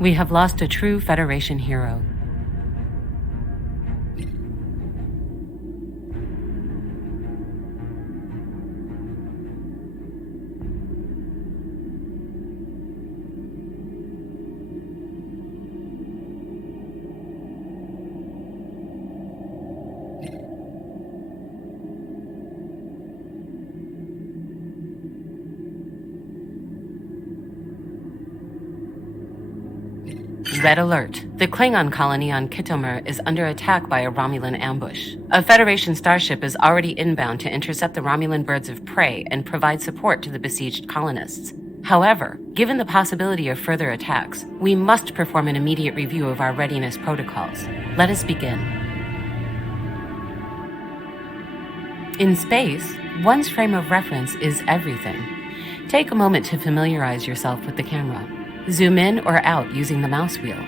We have lost a true Federation hero. Red alert. The Klingon colony on Kitomer is under attack by a Romulan ambush. A Federation starship is already inbound to intercept the Romulan birds of prey and provide support to the besieged colonists. However, given the possibility of further attacks, we must perform an immediate review of our readiness protocols. Let us begin. In space, one's frame of reference is everything. Take a moment to familiarize yourself with the camera. Zoom in or out using the mouse wheel.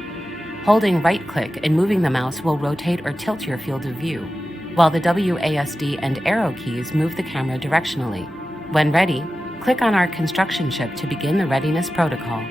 Holding right-click and moving the mouse will rotate or tilt your field of view, while the WASD and arrow keys move the camera directionally. When ready, click on our construction ship to begin the readiness protocol.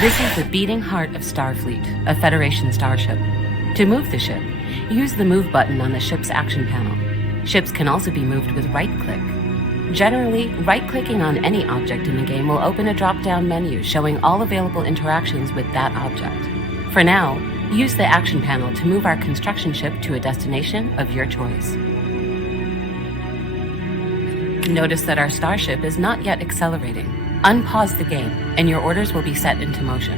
This is the beating heart of Starfleet, a Federation starship. To move the ship, use the Move button on the ship's action panel. Ships can also be moved with right-click. Generally, right-clicking on any object in the game will open a drop-down menu showing all available interactions with that object. For now, use the action panel to move our construction ship to a destination of your choice. Notice that our starship is not yet accelerating. Unpause the game, and your orders will be set into motion.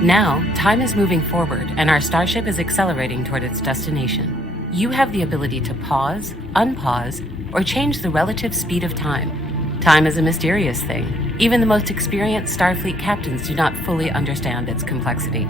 Now, time is moving forward, and our starship is accelerating toward its destination. You have the ability to pause, unpause, or change the relative speed of time. Time is a mysterious thing. Even the most experienced Starfleet captains do not fully understand its complexity.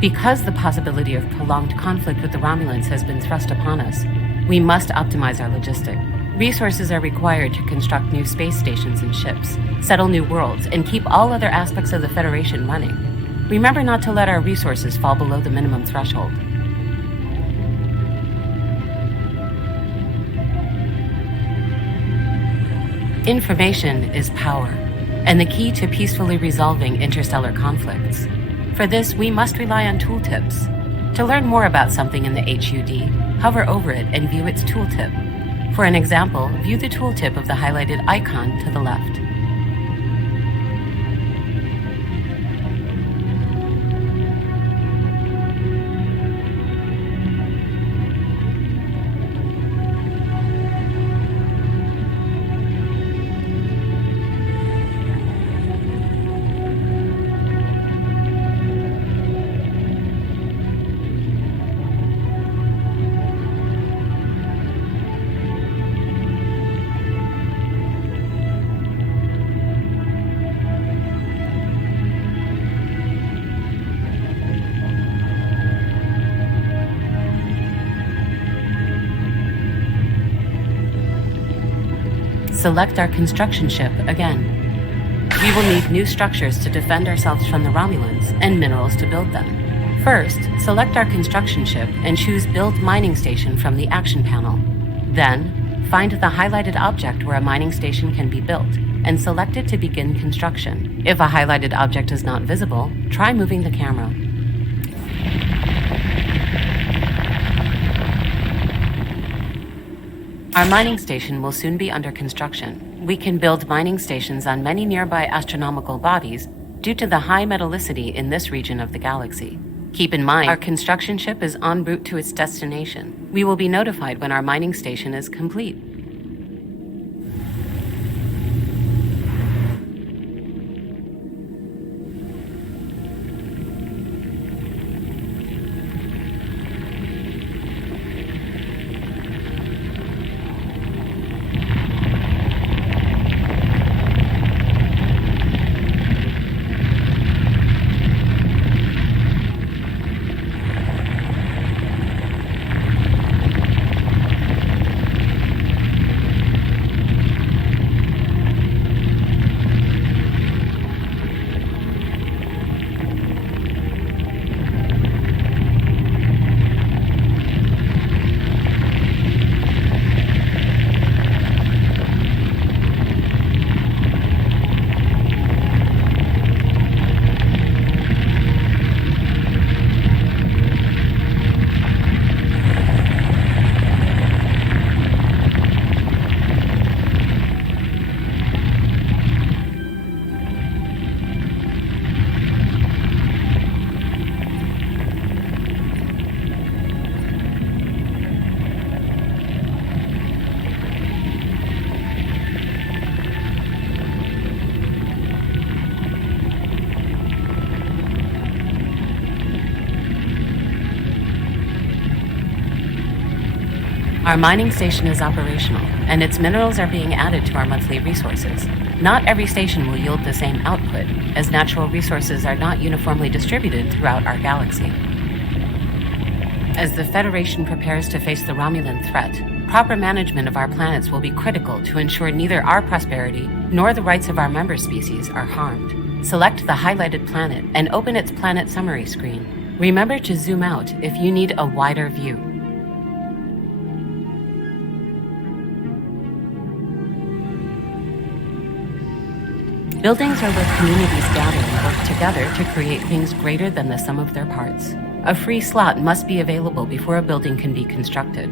Because the possibility of prolonged conflict with the Romulans has been thrust upon us, we must optimize our logistics. Resources are required to construct new space stations and ships, settle new worlds, and keep all other aspects of the Federation running. Remember not to let our resources fall below the minimum threshold. Information is power, and the key to peacefully resolving interstellar conflicts. For this, we must rely on tooltips. To learn more about something in the HUD, hover over it and view its tooltip. For an example, view the tooltip of the highlighted icon to the left. Select our construction ship again. We will need new structures to defend ourselves from the Romulans and minerals to build them. First, select our construction ship and choose Build Mining Station from the action panel. Then, find the highlighted object where a mining station can be built and select it to begin construction. If a highlighted object is not visible, try moving the camera. Our mining station will soon be under construction. We can build mining stations on many nearby astronomical bodies due to the high metallicity in this region of the galaxy. Keep in mind, our construction ship is en route to its destination. We will be notified when our mining station is complete. Our mining station is operational, and its minerals are being added to our monthly resources. Not every station will yield the same output, as natural resources are not uniformly distributed throughout our galaxy. As the Federation prepares to face the Romulan threat, proper management of our planets will be critical to ensure neither our prosperity nor the rights of our member species are harmed. Select the highlighted planet and open its planet summary screen. Remember to zoom out if you need a wider view. Buildings are where communities gather and work together to create things greater than the sum of their parts. A free slot must be available before a building can be constructed.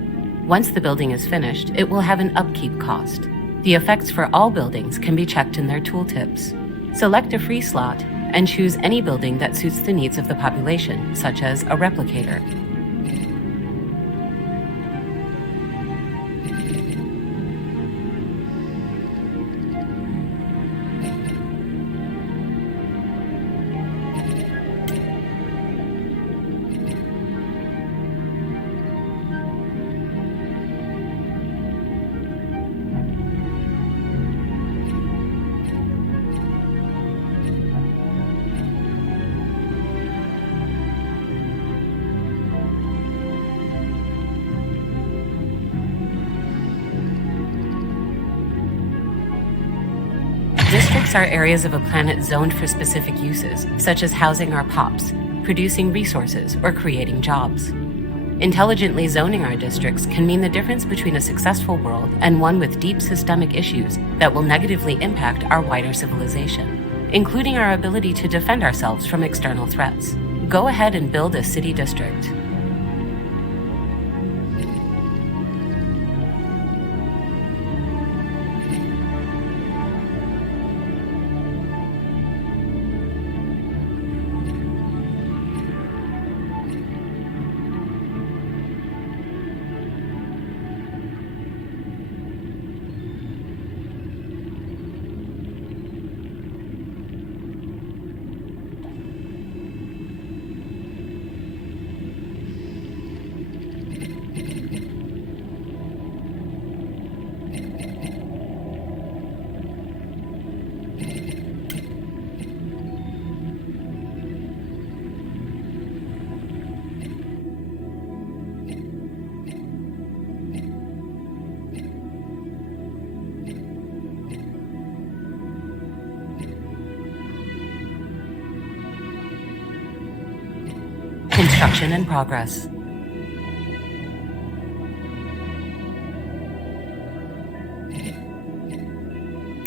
Once the building is finished, it will have an upkeep cost. The effects for all buildings can be checked in their tooltips. Select a free slot and choose any building that suits the needs of the population, such as a replicator. Districts are areas of a planet zoned for specific uses, such as housing our pops, producing resources, or creating jobs. Intelligently zoning our districts can mean the difference between a successful world and one with deep systemic issues that will negatively impact our wider civilization, including our ability to defend ourselves from external threats. Go ahead and build a city district. Construction in progress.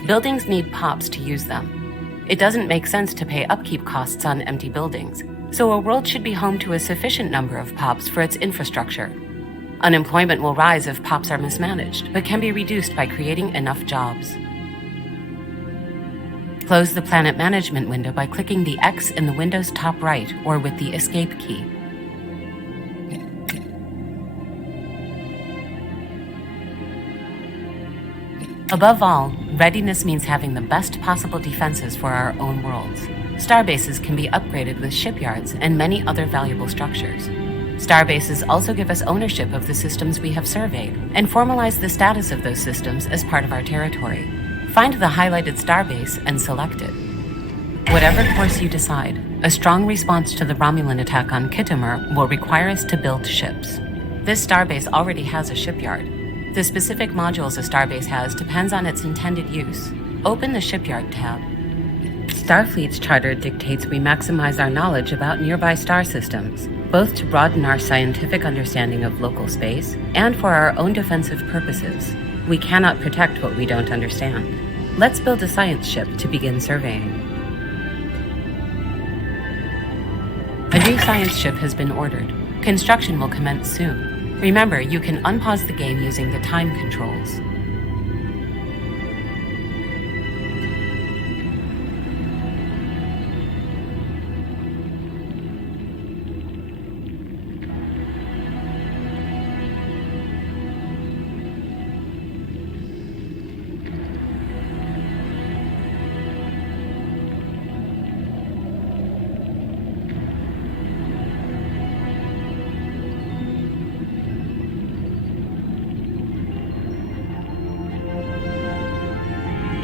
Buildings need POPs to use them. It doesn't make sense to pay upkeep costs on empty buildings, so a world should be home to a sufficient number of POPs for its infrastructure. Unemployment will rise if POPs are mismanaged, but can be reduced by creating enough jobs. Close the planet management window by clicking the X in the window's top right or with the Escape key. Above all, readiness means having the best possible defenses for our own worlds. Starbases can be upgraded with shipyards and many other valuable structures. Starbases also give us ownership of the systems we have surveyed and formalize the status of those systems as part of our territory. Find the highlighted starbase and select it. Whatever course you decide, a strong response to the Romulan attack on Khitomer will require us to build ships. This starbase already has a shipyard. The specific modules a starbase has depends on its intended use. Open the Shipyard tab. Starfleet's charter dictates we maximize our knowledge about nearby star systems, both to broaden our scientific understanding of local space and for our own defensive purposes. We cannot protect what we don't understand. Let's build a science ship to begin surveying. A new science ship has been ordered. Construction will commence soon. Remember, you can unpause the game using the time controls.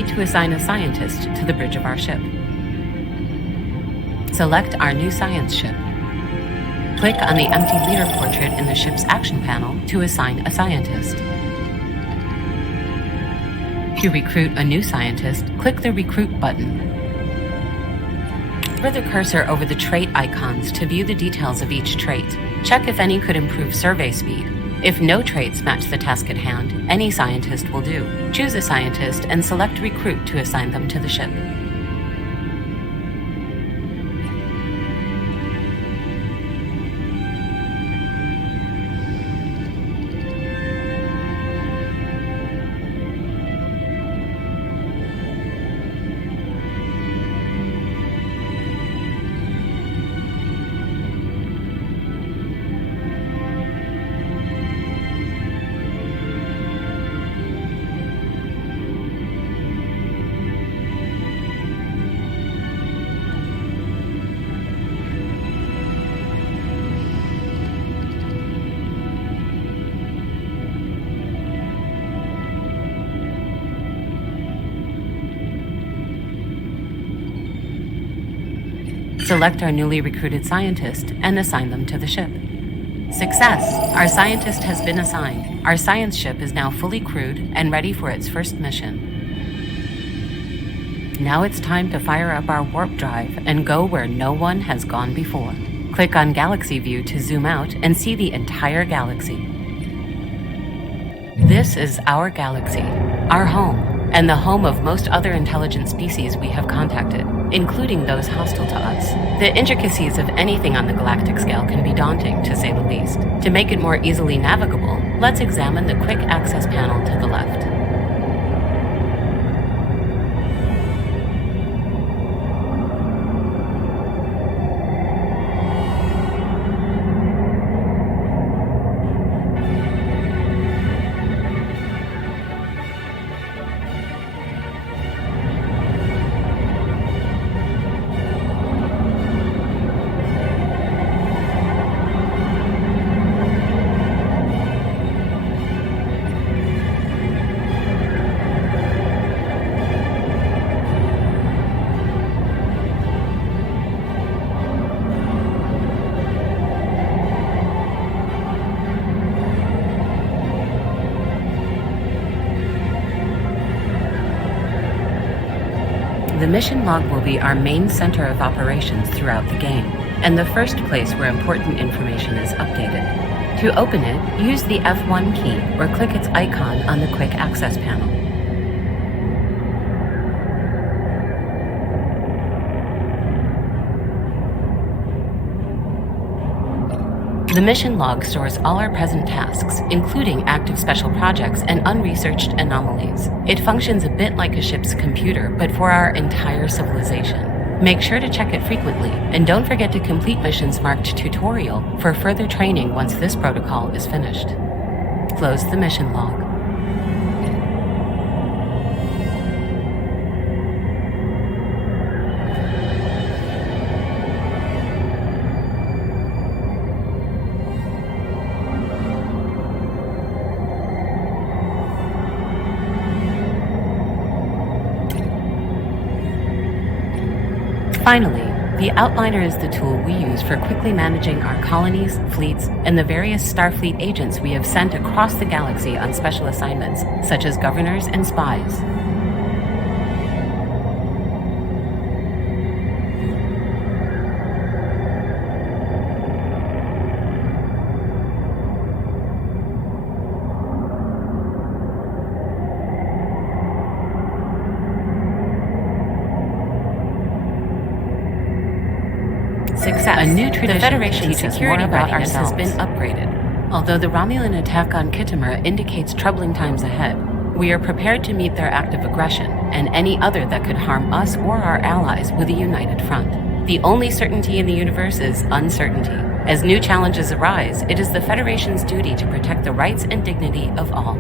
To assign a scientist to the bridge of our ship. Select our new science ship. Click on the empty leader portrait in the ship's action panel to assign a scientist. To recruit a new scientist, click the Recruit button. Hover the cursor over the trait icons to view the details of each trait. Check if any could improve survey speed. If no traits match the task at hand, any scientist will do. Choose a scientist and select Recruit to assign them to the ship. Select our newly recruited scientist and assign them to the ship. Success! Our scientist has been assigned. Our science ship is now fully crewed and ready for its first mission. Now it's time to fire up our warp drive and go where no one has gone before. Click on Galaxy View to zoom out and see the entire galaxy. This is our galaxy, our home, and the home of most other intelligent species we have contacted, including those hostile to us. The intricacies of anything on the galactic scale can be daunting, to say the least. To make it more easily navigable, let's examine the quick access panel to the left. The mission log will be our main center of operations throughout the game, and the first place where important information is updated. To open it, use the F1 key or click its icon on the quick access panel. The mission log stores all our present tasks, including active special projects and unresearched anomalies. It functions a bit like a ship's computer, but for our entire civilization. Make sure to check it frequently, and don't forget to complete missions marked tutorial for further training once this protocol is finished. Close the mission log. Finally, the outliner is the tool we use for quickly managing our colonies, fleets, and the various Starfleet agents we have sent across the galaxy on special assignments, such as governors and spies. Success. A new tradition. The Federation security readiness has been upgraded. Although the Romulan attack on Khitomer indicates troubling times ahead, we are prepared to meet their active aggression and any other that could harm us or our allies with a united front. The only certainty in the universe is uncertainty. As new challenges arise, it is the Federation's duty to protect the rights and dignity of all.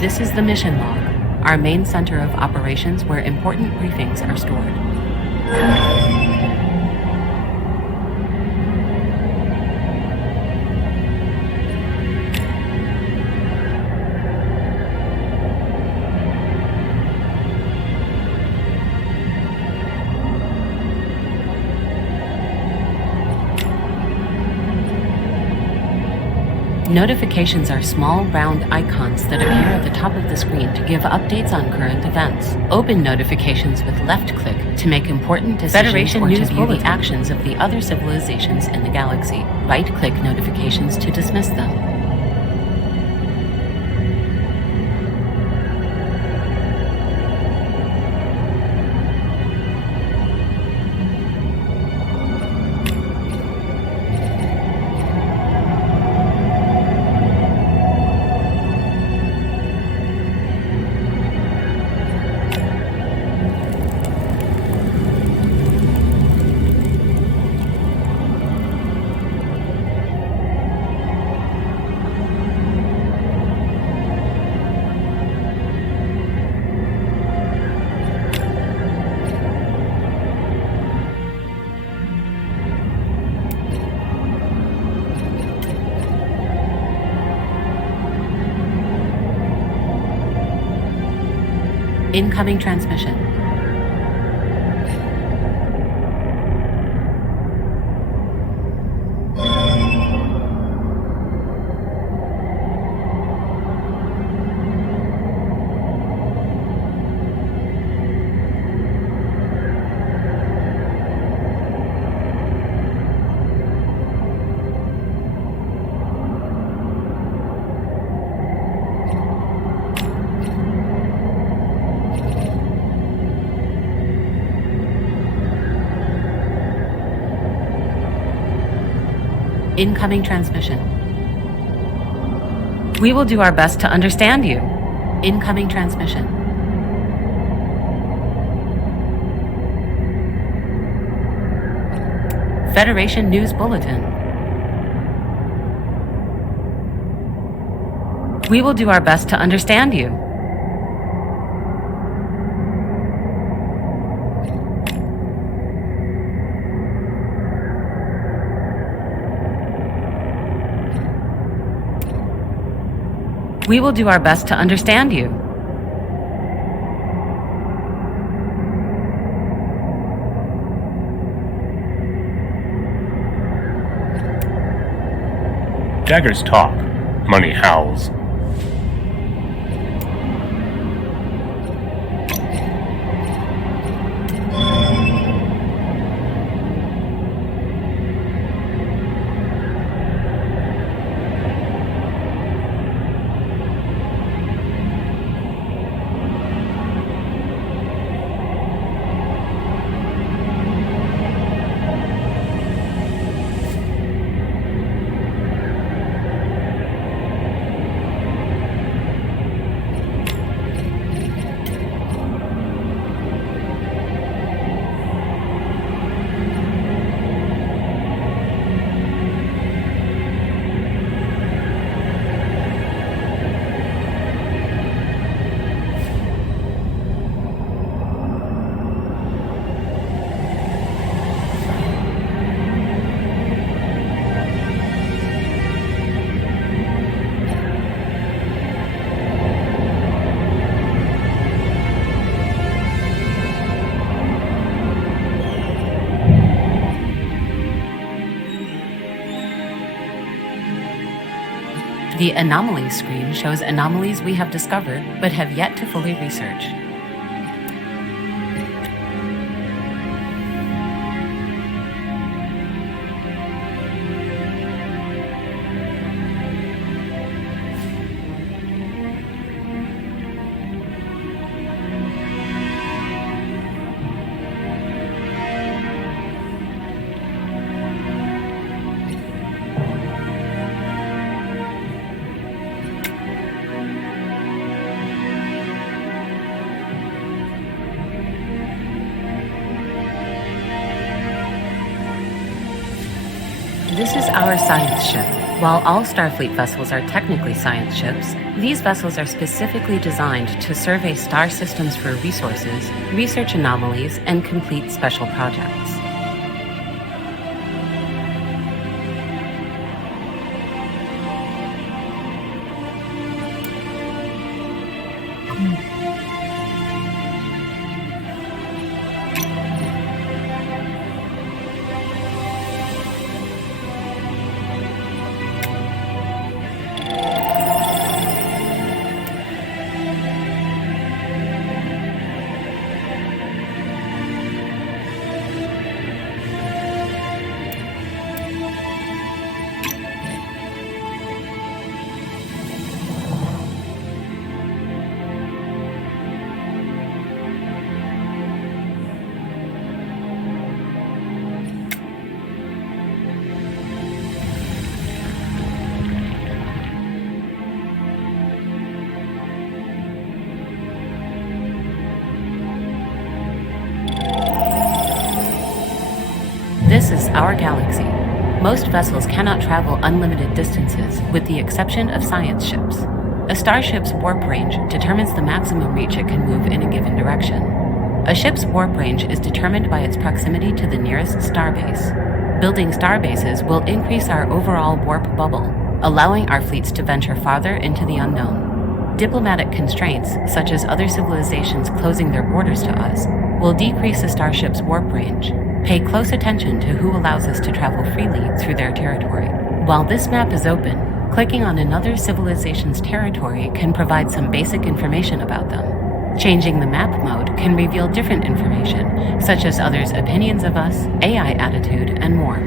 This is the mission log, our main center of operations where important briefings are stored. Notifications are small, round icons that appear at the top of the screen to give updates on current events. Open notifications with left click to make important decisions Federation or to view the actions of the other civilizations in the galaxy. Right-click notifications to dismiss them. Incoming transmission. Incoming transmission. We will do our best to understand you. Incoming transmission. Federation News Bulletin. We will do our best to understand you. We will do our best to understand you. Daggers talk, money howls. The anomalies screen shows anomalies we have discovered but have yet to fully research. This is our science ship. While all Starfleet vessels are technically science ships, these vessels are specifically designed to survey star systems for resources, research anomalies, and complete special projects. This is our galaxy. Most vessels cannot travel unlimited distances, with the exception of science ships. A starship's warp range determines the maximum reach it can move in a given direction. A ship's warp range is determined by its proximity to the nearest starbase. Building starbases will increase our overall warp bubble, allowing our fleets to venture farther into the unknown. Diplomatic constraints, such as other civilizations closing their borders to us, will decrease a starship's warp range. Pay close attention to who allows us to travel freely through their territory. While this map is open, clicking on another civilization's territory can provide some basic information about them. Changing the map mode can reveal different information, such as others' opinions of us, AI attitude, and more.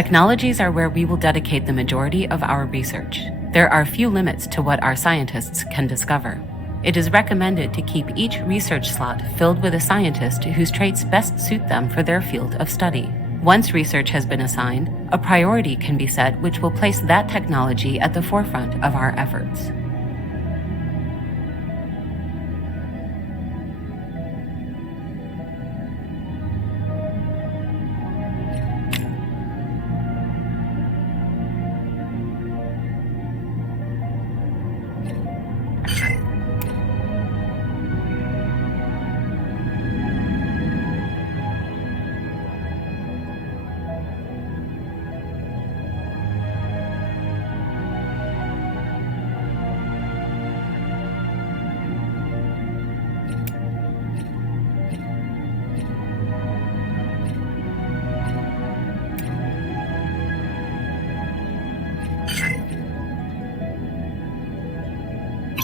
Technologies are where we will dedicate the majority of our research. There are few limits to what our scientists can discover. It is recommended to keep each research slot filled with a scientist whose traits best suit them for their field of study. Once research has been assigned, a priority can be set which will place that technology at the forefront of our efforts.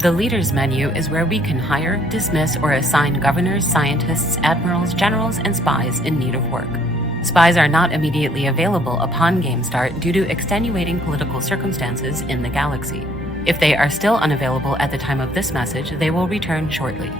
The Leaders menu is where we can hire, dismiss, or assign governors, scientists, admirals, generals, and spies in need of work. Spies are not immediately available upon game start due to extenuating political circumstances in the galaxy. If they are still unavailable at the time of this message, they will return shortly.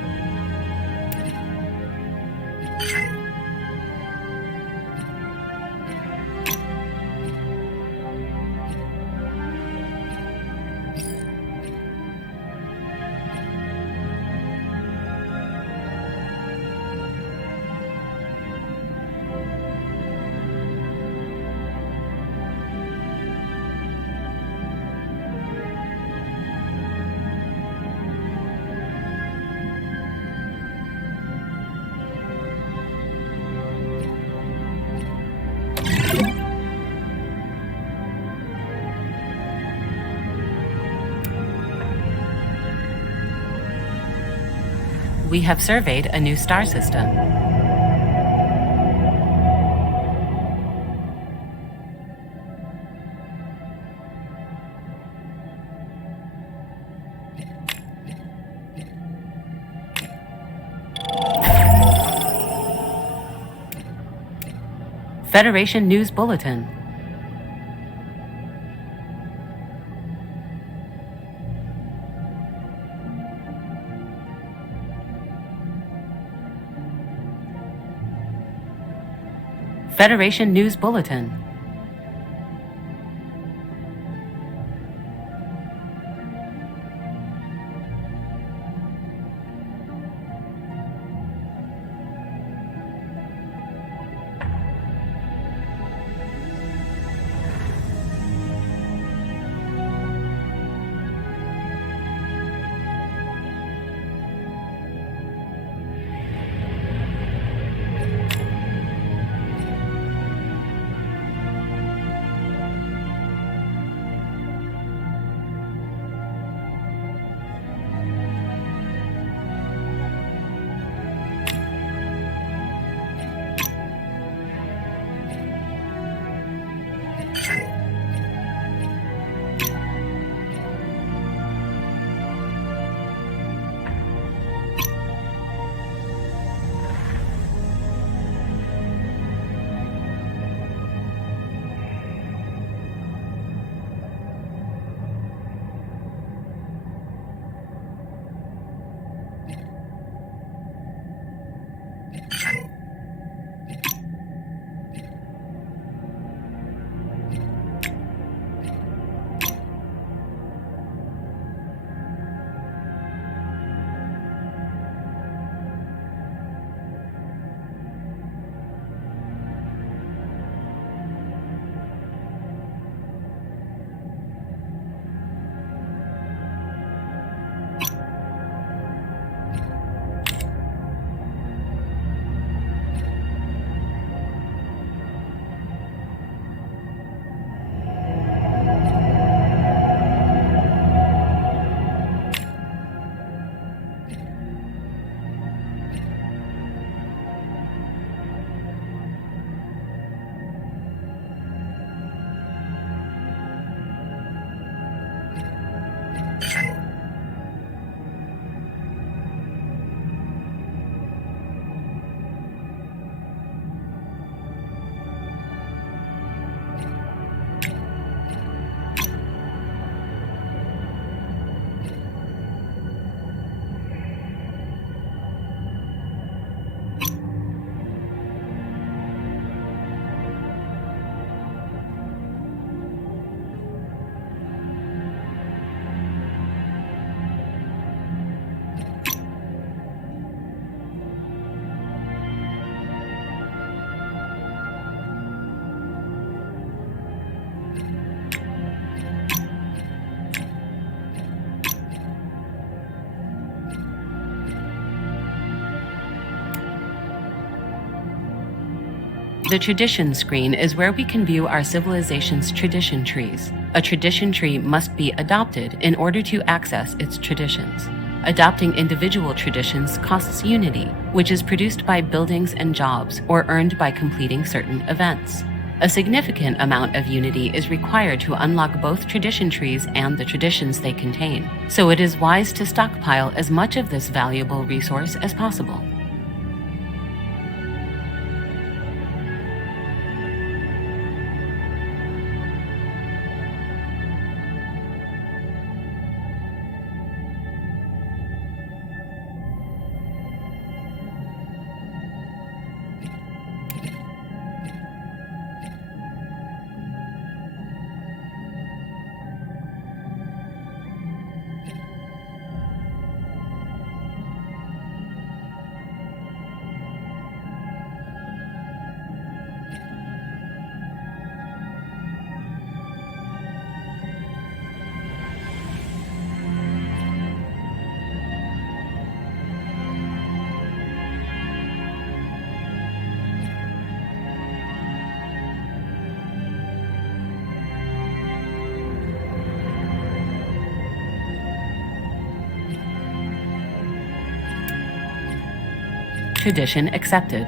We have surveyed a new star system. Federation News Bulletin. Federation News Bulletin. The tradition screen is where we can view our civilization's tradition trees. A tradition tree must be adopted in order to access its traditions. Adopting individual traditions costs unity, which is produced by buildings and jobs or earned by completing certain events. A significant amount of unity is required to unlock both tradition trees and the traditions they contain, so it is wise to stockpile as much of this valuable resource as possible. Tradition accepted.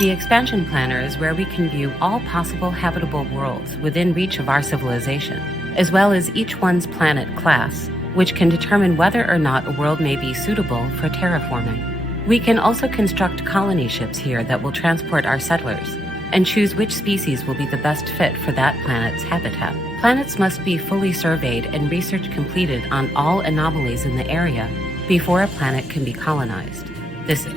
The expansion planner is where we can view all possible habitable worlds within reach of our civilization, as well as each one's planet class, which can determine whether or not a world may be suitable for terraforming. We can also construct colony ships here that will transport our settlers, and choose which species will be the best fit for that planet's habitat. Planets must be fully surveyed and research completed on all anomalies in the area before a planet can be colonized. This is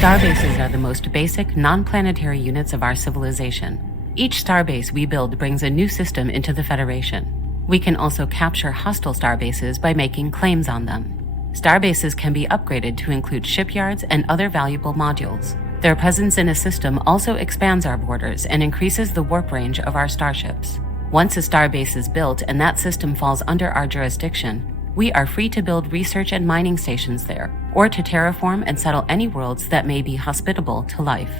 Starbases are the most basic, non-planetary units of our civilization. Each starbase we build brings a new system into the Federation. We can also capture hostile starbases by making claims on them. Starbases can be upgraded to include shipyards and other valuable modules. Their presence in a system also expands our borders and increases the warp range of our starships. Once a starbase is built and that system falls under our jurisdiction, we are free to build research and mining stations there, or to terraform and settle any worlds that may be hospitable to life.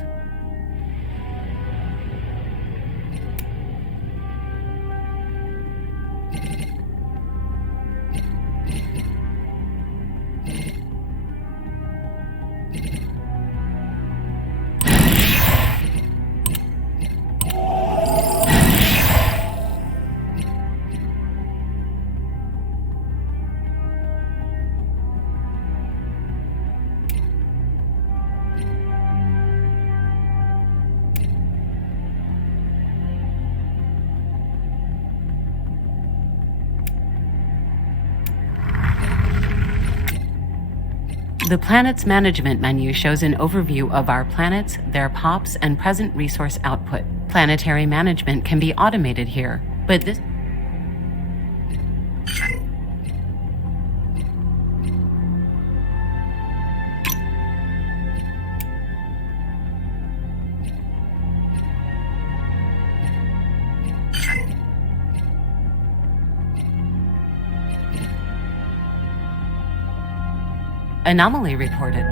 The Planets Management menu shows an overview of our planets, their POPs, and present resource output. Planetary management can be automated here, but this anomaly reported.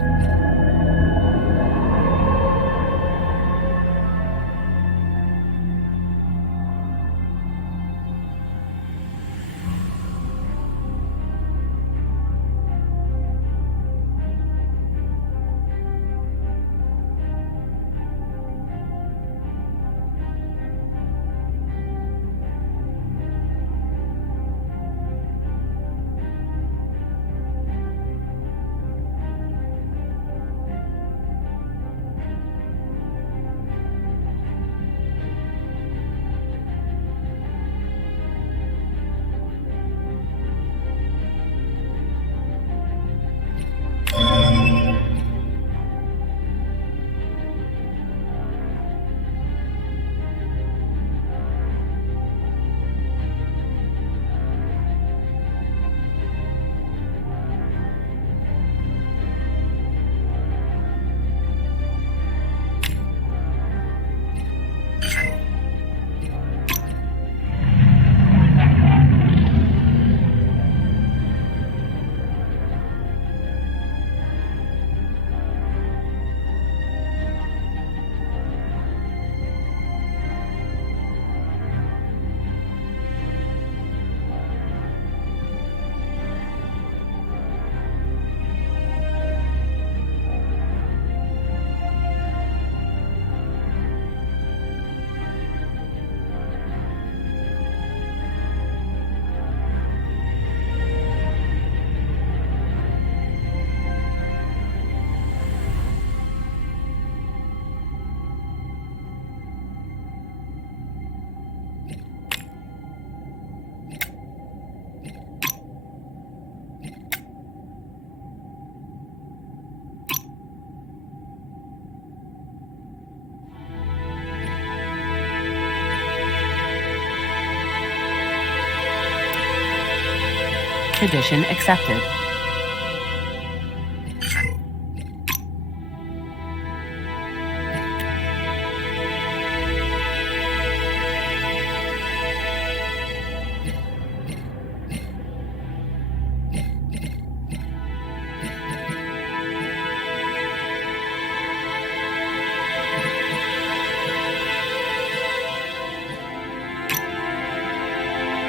Tradition accepted.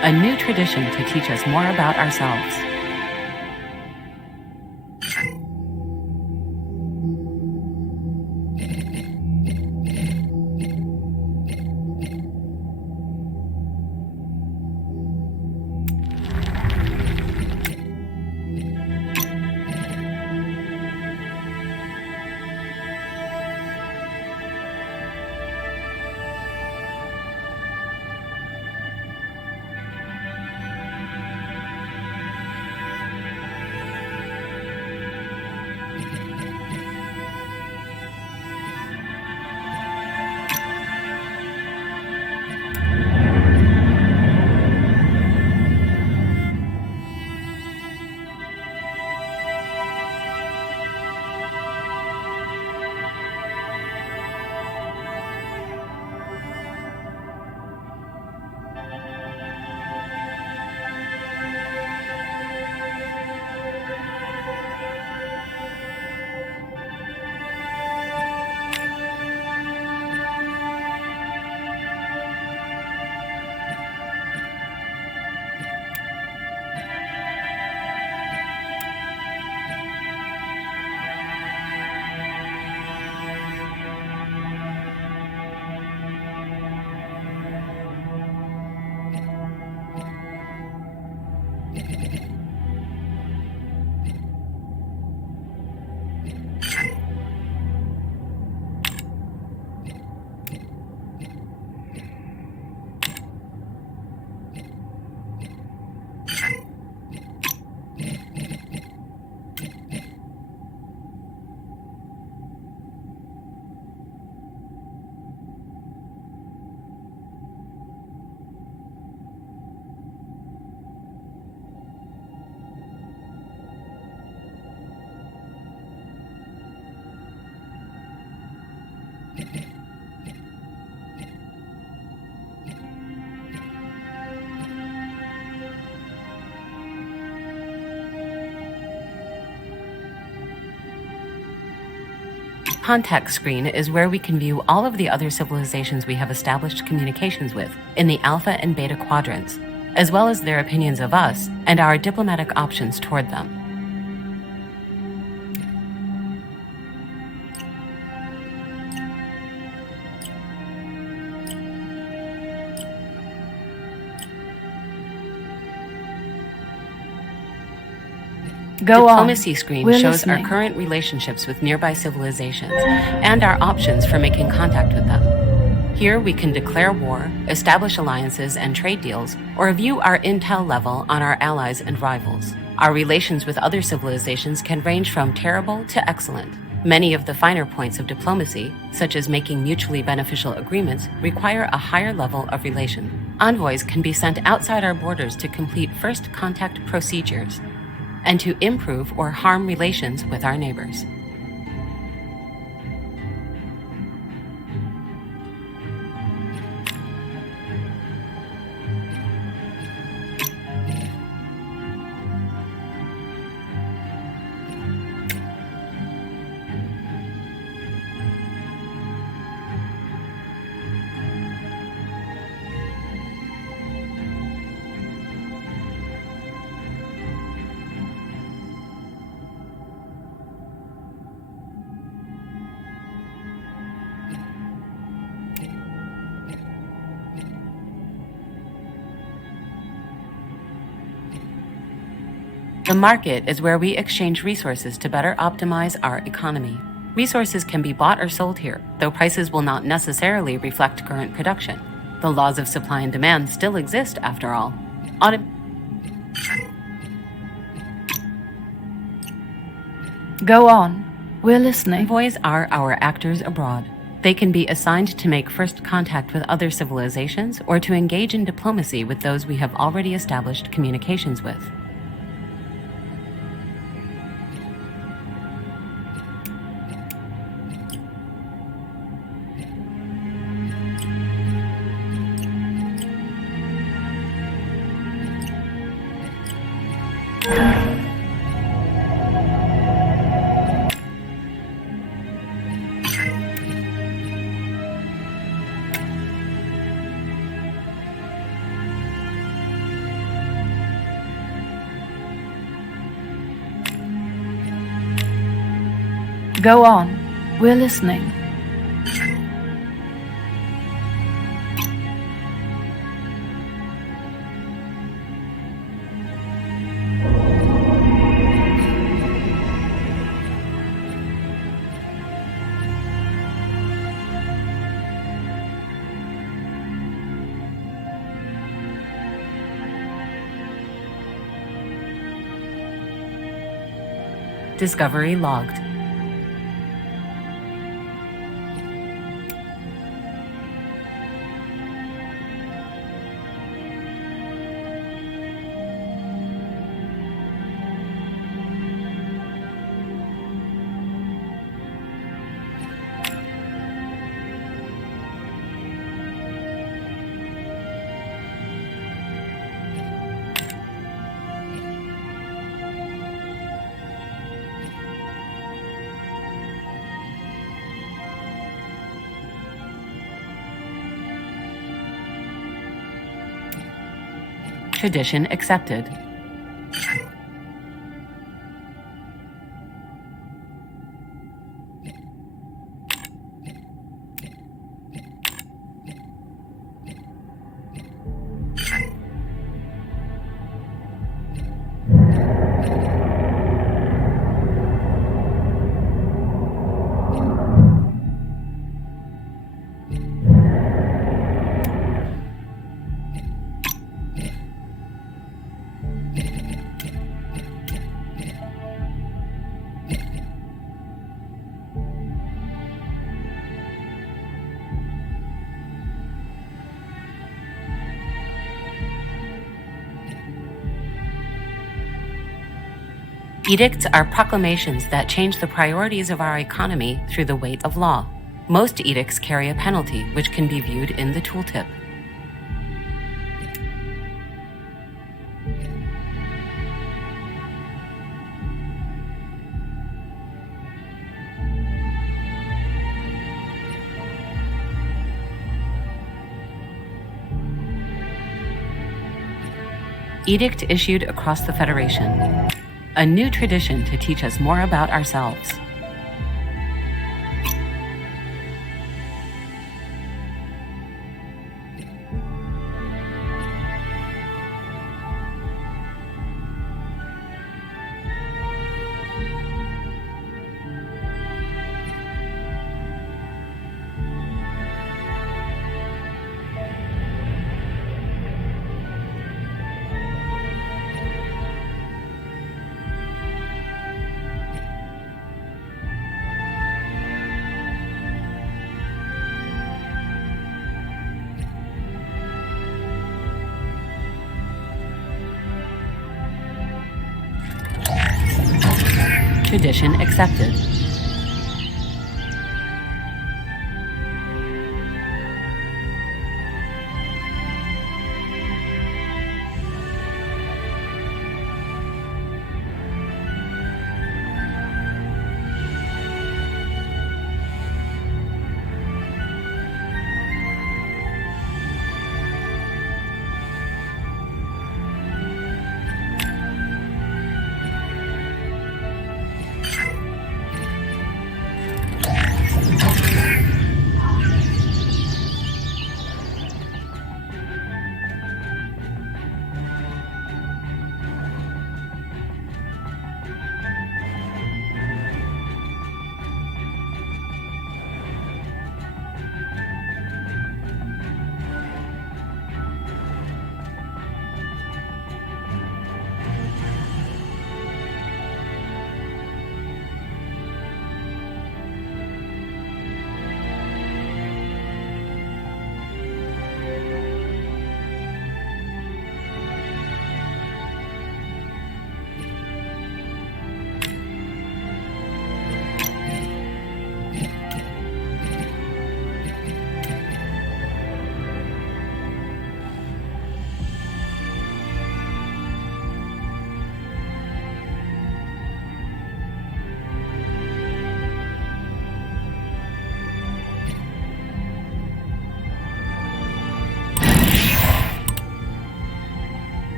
A new tradition to teach us more about ourselves. context screen is where we can view all of the other civilizations we have established communications with in the alpha and beta quadrants, as well as their opinions of us and our diplomatic options toward them. Diplomacy screen shows our current relationships with nearby civilizations and our options for making contact with them. Here we can declare war, establish alliances and trade deals, or view our intel level on our allies and rivals. Our relations with other civilizations can range from terrible to excellent. Many of the finer points of diplomacy, such as making mutually beneficial agreements, require a higher level of relation. Envoys can be sent outside our borders to complete first contact procedures and to improve or harm relations with our neighbors. The market is where we exchange resources to better optimize our economy. Resources can be bought or sold here, though prices will not necessarily reflect current production. The laws of supply and demand still exist, after all. Go on. We're listening. Envoys are our actors abroad. They can be assigned to make first contact with other civilizations or to engage in diplomacy with those we have already established communications with. Go on. We're listening. Discovery logged. Tradition accepted. Edicts are proclamations that change the priorities of our economy through the weight of law. Most edicts carry a penalty, which can be viewed in the tooltip. Edict issued across the Federation. A new tradition to teach us more about ourselves. Tradition accepted.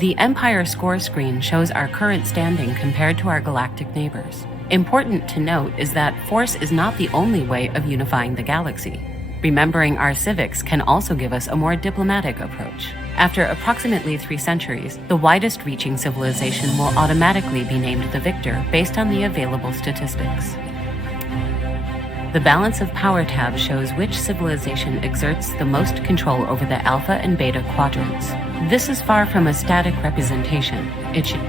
The Empire score screen shows our current standing compared to our galactic neighbors. Important to note is that force is not the only way of unifying the galaxy. Remembering our civics can also give us a more diplomatic approach. After approximately 3 centuries, the widest-reaching civilization will automatically be named the victor based on the available statistics. The Balance of Power tab shows which civilization exerts the most control over the alpha and beta quadrants. This is far from a static representation. It should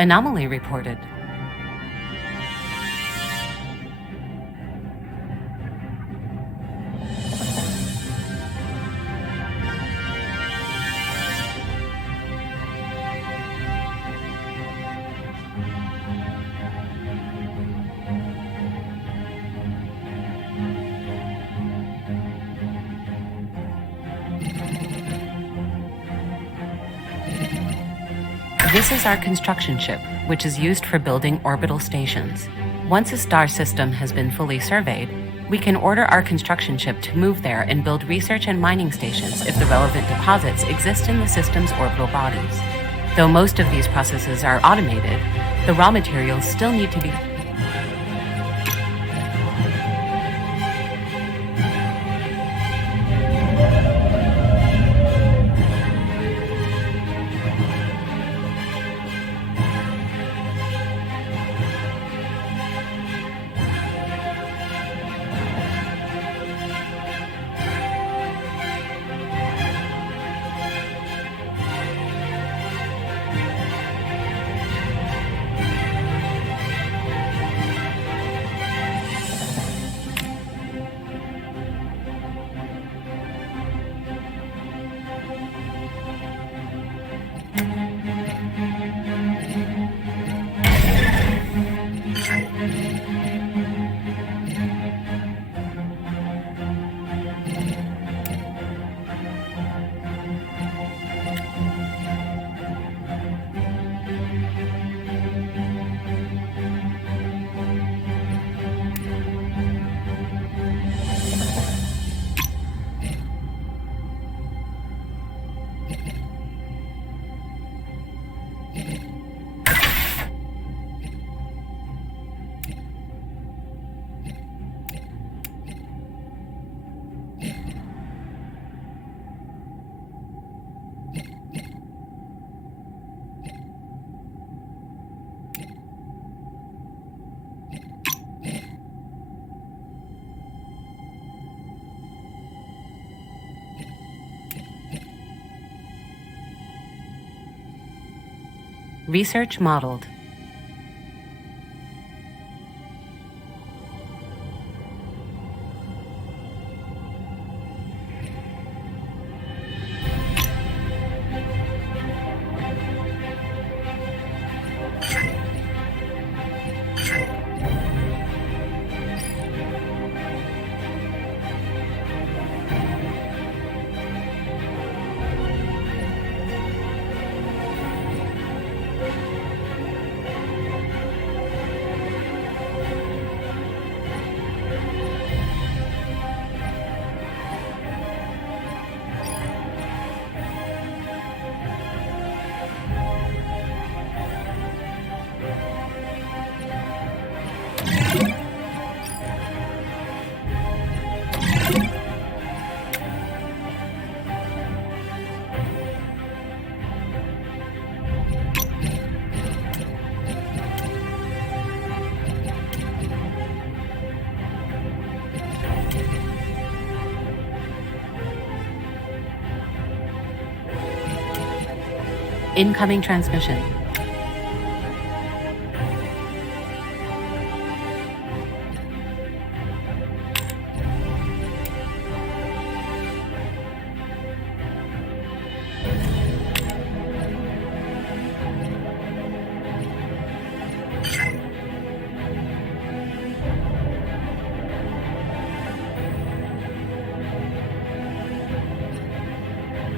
Anomaly reported. This is our construction ship, which is used for building orbital stations. Once a star system has been fully surveyed, we can order our construction ship to move there and build research and mining stations if the relevant deposits exist in the system's orbital bodies. Though most of these processes are automated, the raw materials still need to be research modeled. Incoming transmission.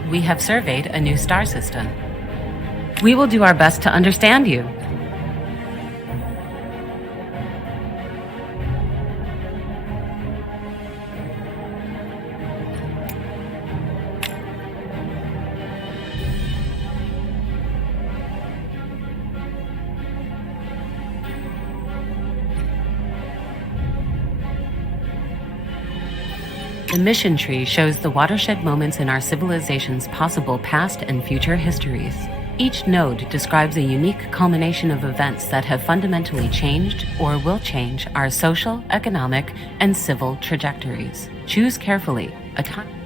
We have surveyed a new star system. We will do our best to understand you. The mission tree shows the watershed moments in our civilization's possible past and future histories. Each node describes a unique culmination of events that have fundamentally changed or will change our social, economic, and civil trajectories. Choose carefully a time.